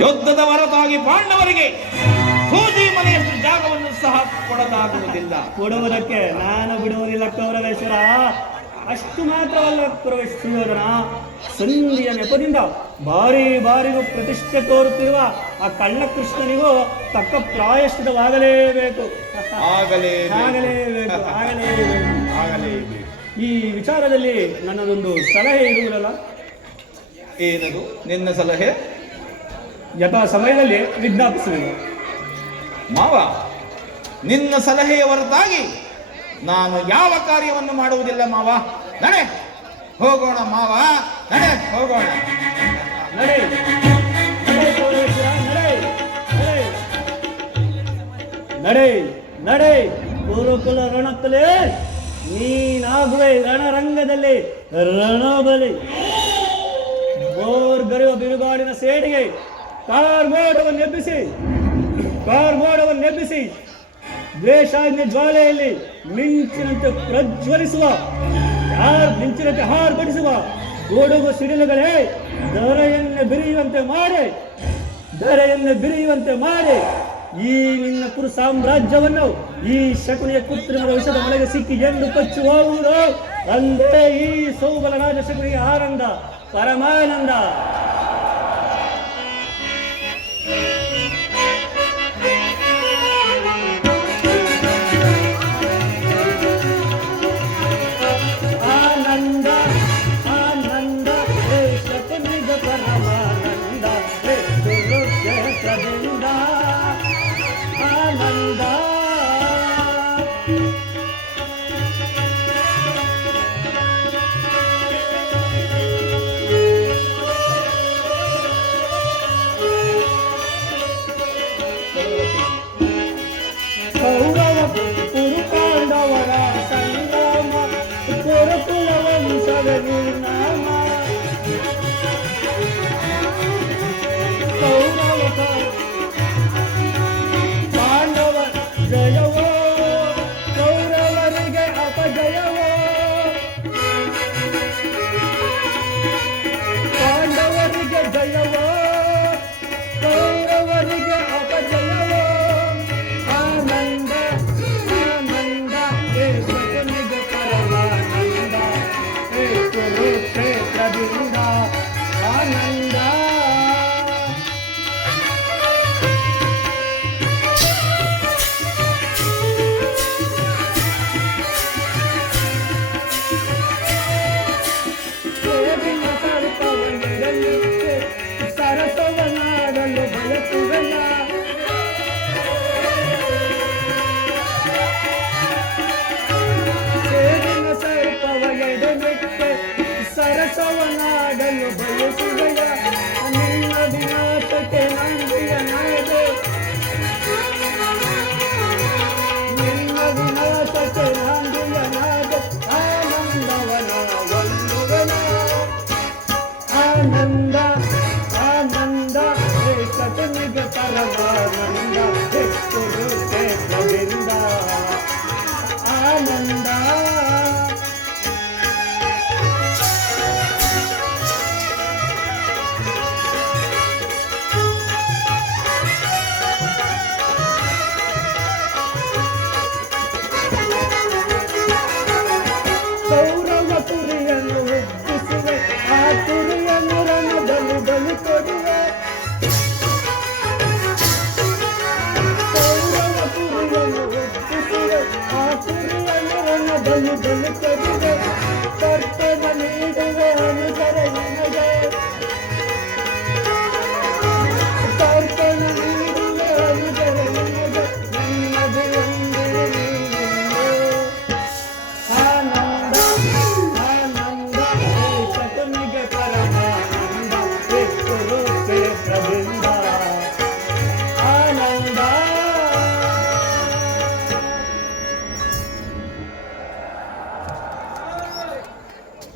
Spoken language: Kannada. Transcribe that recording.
ಯುದ್ಧದ ಹೊರತಾಗಿ ಪಾಂಡವರಿಗೆ ಸೂಜಿ ಮನೆಯಷ್ಟು ಜಾಗವನ್ನು ಸಹ ಕೊಡಲಾಗುವುದಿಲ್ಲ. ಕೊಡುವುದಕ್ಕೆ ನಾನು ಬಿಡುವುದಿಲ್ಲ ಕೌರವೇಶ್ವರ ಅಷ್ಟು ಮಾತ್ರವಲ್ಲ ಸುಯೋಧನ ಸಂಧಿಯ ನೆಪದಿಂದ ಬಾರಿ ಬಾರಿಗೂ ಪ್ರತಿಷ್ಠೆ ತೋರುತ್ತಿರುವ ಆ ಕಳ್ಳ ಕೃಷ್ಣನಿಗೂ ತಕ್ಕ ಪ್ರಾಯಶ್ಚಿತವಾಗಲೇಬೇಕು. ಆಗಲೇ ಆಗಲೇಬೇಕು ಆಗಲೇಬೇಕು. ಆಗಲೇಬೇಕು. ಈ ವಿಚಾರದಲ್ಲಿ ನನ್ನದೊಂದು ಸಲಹೆ ಇರುವುದಲ್ಲ? ಏನದು? ನಿನ್ನ ಸಲಹೆ? ಯಥಾ ಸಮಯದಲ್ಲಿ ವಿಜ್ಞಾಪಿಸಬೇಕು ಮಾವ ನಿನ್ನ ಸಲಹೆಯ ಹೊರತಾಗಿ ನಾನು ಯಾವ ಕಾರ್ಯವನ್ನು ಮಾಡುವುದಿಲ್ಲ ಮಾವ? ನಡೆ ಹೋಗೋಣ ಮಾವ ನಡೆ ಹೋಗೋಣ. ನಡೆ. ನಡೆ ನಡೆ. ಗುರುಕುಲ ರಣಕ್ಕಲೆ ನೀನಾಗುವೆ ರಣರಂಗದಲ್ಲಿ ರಣಬಲಿ. ಬೋರ್ಗರುವ ಬಿರುಗಾಡಿನ ಸೇಡಿಗೆ ಕಾರ್ಮೋಡವನ್ನು ಎಬ್ಬಿಸಿ ಕಾರ್ಮೋಡವನ್ನು ಎಬ್ಬಿಸಿ ದ್ವೇಷಾಗ್ನಿ ಜ್ವಾಲೆಯಲ್ಲಿ ಮಿಂಚಿನಂತೆ ಪ್ರಜ್ವಲಿಸುವ, ಯಾರು ಮಿಂಚಿನಂತೆ ಹಾರ್ಪಡಿಸುವ ಓಡುಗ ಸಿಡಿಲುಗಳೇ, ದೊರೆಯನ್ನು ಬಿರಿಯುವಂತೆ ಮಾಡಿ, ದೊರೆಯನ್ನು ಬಿರಿಯುವಂತೆ ಮಾಡಿ, ಈ ನಿನ್ನ ಕುರು ಸಾಮ್ರಾಜ್ಯವನ್ನು, ಈ ಶಕುನಿಯ ಕೃತ್ರಿಮದ ವಿಷದ ಒಳಗೆ ಸಿಕ್ಕಿ ಎಂದು ಕಚ್ಚು ಹೋಗುವುದು ಅಂದೇ ಈ ಸೌಬಲ ರಾಜ ಶಕುನಿಗೆ ಆನಂದ, ಪರಮಾನಂದ. ಕಟನಿಗೆ ಪರಮಾನಂದ ಆಸುರಿಯ ಮರಣದಲ್ಲಿ ಬೆಳೆತ